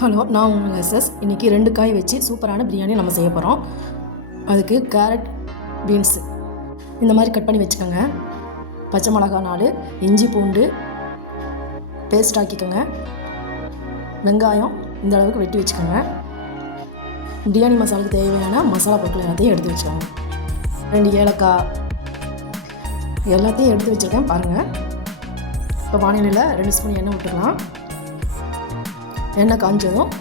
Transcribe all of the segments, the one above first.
Hello நான் உங்கள் SS. இன்றைக்கி ரெண்டு காய் வச்சு சூப்பரான பிரியாணி நம்ம செய்ய போகிறோம் அதுக்கு கேரட் பீன்ஸு. இந்த மாதிரி கட் பண்ணி வச்சுக்கோங்க. பச்சை மிளகா நாலு இஞ்சி பூண்டு பேஸ்ட் ஆக்கிக்கோங்க. வெங்காயம் இந்த அளவுக்கு வெட்டி வச்சுக்கோங்க. பிரியாணி மசாலாவுக்கு தேவையான மசாலா பொருட்கள் எல்லாத்தையும் எடுத்து வச்சுக்கோங்க. ரெண்டு ஏலக்காய். எல்லாத்தையும் எடுத்து வச்சுருக்கேன் பாருங்கள் இப்போ வானிலையில் ரெண்டு ஸ்பூன் எண்ணெய் விட்டுக்கலாம். எண்ணெய் காஞ்சதும்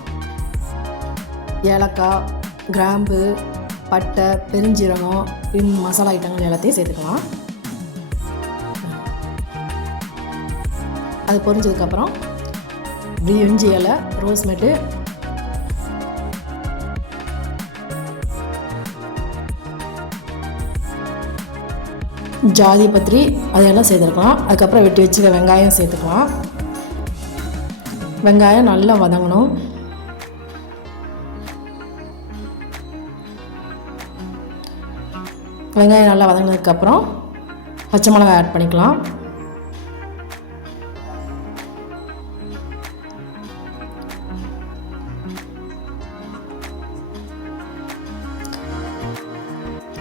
ஏலக்காய் கிராம்பு பட்டை பெருஞ்சீரகம் இந்த மசாலா ஐட்டங்கள் எல்லாத்தையும் சேர்த்துக்கலாம். அது பொரிஞ்சதுக்கப்புறம் பிரிஞ்சி இலை ரோஸ்மெட்டு ஜாதி பத்திரி அதையெல்லாம் சேர்த்துருக்கலாம். அதுக்கப்புறம் வெட்டி வச்சுக்க வெங்காயம் சேர்த்துக்கலாம். வெங்காயம் நல்லா வதங்கணும். வெங்காயம் நல்லா வதங்கினதுக்கப்புறம் பச்சை மிளகாய் ஆட் பண்ணிக்கலாம்.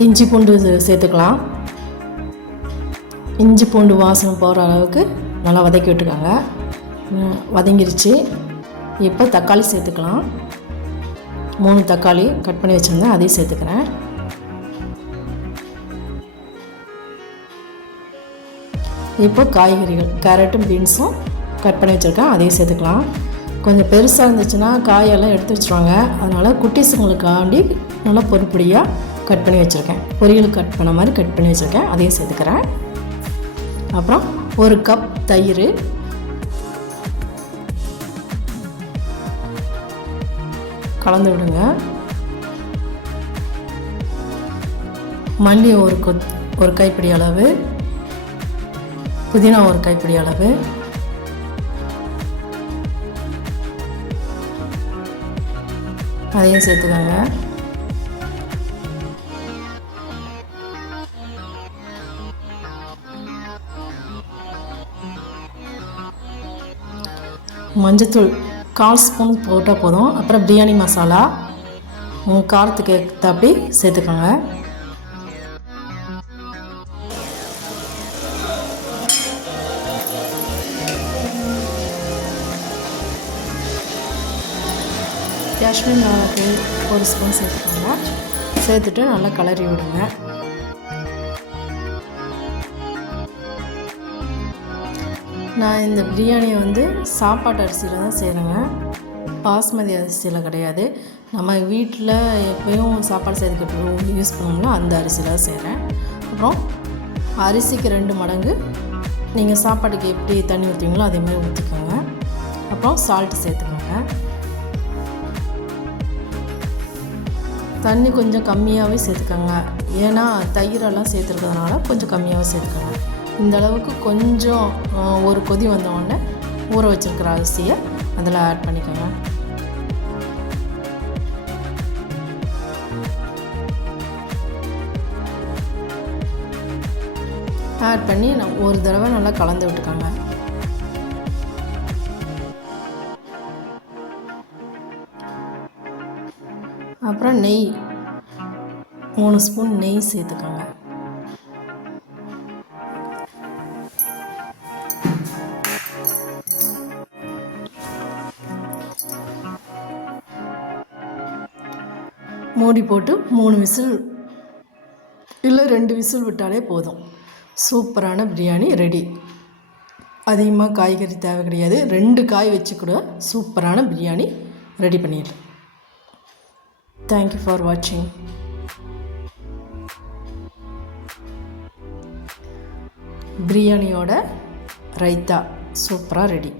இஞ்சி பூண்டு சேர்த்துக்கலாம். இஞ்சி பூண்டு வாசனை போகிற அளவுக்கு நல்லா வதக்கி விட்டுருக்காங்க வதங்கிருச்சு. இப்போ தக்காளி சேர்த்துக்கலாம். மூணு தக்காளி கட் பண்ணி வச்சுருந்தேன் அதையும் சேர்த்துக்கிறேன். இப்போ காய்கறிகள் கேரட்டும் பீன்ஸும் கட் பண்ணி வச்சுருக்கேன் அதையும் சேர்த்துக்கலாம். கொஞ்சம் பெருசாக இருந்துச்சுன்னா காயெல்லாம் எடுத்து வச்சுருவாங்க. அதனால் குட்டீஸுங்களுக்காண்டி நல்லா பொறுப்படியாக கட் பண்ணி வச்சுருக்கேன். பொரியல் கட் பண்ண மாதிரி கட் பண்ணி வச்சுருக்கேன் அதையும் சேர்த்துக்கிறேன். அப்புறம் ஒரு கப் தயிர் கலந்து விடுங்க. மல்லி ஒரு கொத் ஒரு கைப்பிடி அளவு. புதினா ஒரு கைப்பிடி அளவு. அதையும் சேர்த்துக்கோங்க. மஞ்சத்தூள் கால் ஸ்பூன் போட்டால் போதும். அப்புறம் பிரியாணி மசாலா. உங்கள் காரத்துக்கு ஏற்றாப்படி சேர்த்துக்கோங்க. காஷ்மீர் மிளகாக்கு ஒரு ஸ்பூன் சேர்த்துக்கோங்க. சேர்த்துட்டு நல்லா கிளறி விடுங்க. நான் இந்த பிரியாணியை வந்து சாப்பாட்டு அரிசியில் தான் செய்கிறேங்க பாஸ்மதி அரிசியில் கிடையாது. நம்ம வீட்டில் எப்பயும் சாப்பாடு செய்யறதுக்கு யூஸ் பண்ணுவோம்ல அந்த அரிசியில் தான் செய்கிறேன் அப்புறம் அரிசிக்கு ரெண்டு மடங்கு நீங்கள் சாப்பாட்டுக்கு எப்படி தண்ணி ஊற்றுவீங்களோ அதே மாதிரி ஊற்றிக்கோங்க அப்புறம் சால்ட்டு சேர்த்துக்கோங்க. தண்ணி கொஞ்சம் கம்மியாகவே சேர்த்துக்கோங்க. ஏன்னா தயிரெல்லாம் சேர்த்துருக்கிறதுனால கொஞ்சம் கம்மியாகவே சேர்த்துக்கோங்க. இந்த அளவுக்கு கொஞ்சம் ஒரு கொதி வந்த உடனே ஊற வச்சிருக்கிற அரிசியை அதில் ஆட் பண்ணிக்கோங்க. ஆட் பண்ணி நான் ஒரு தடவை நல்லா கலந்து விட்டுக்கோங்க. அப்புறம் நெய் மூணு ஸ்பூன் நெய் சேர்த்துக்கோங்க. மூடி போட்டு மூணு விசில் இல்லை ரெண்டு விசில் விட்டாலே போதும். சூப்பரான பிரியாணி ரெடி அதிகமாக காய்கறி தேவை கிடையாது. ரெண்டு காய் வச்சு கூட சூப்பரான பிரியாணி ரெடி பண்ணிடலாம். தேங்க்யூ ஃபார் வாட்சிங் பிரியாணியோட ரைத்தா சூப்பராக ரெடி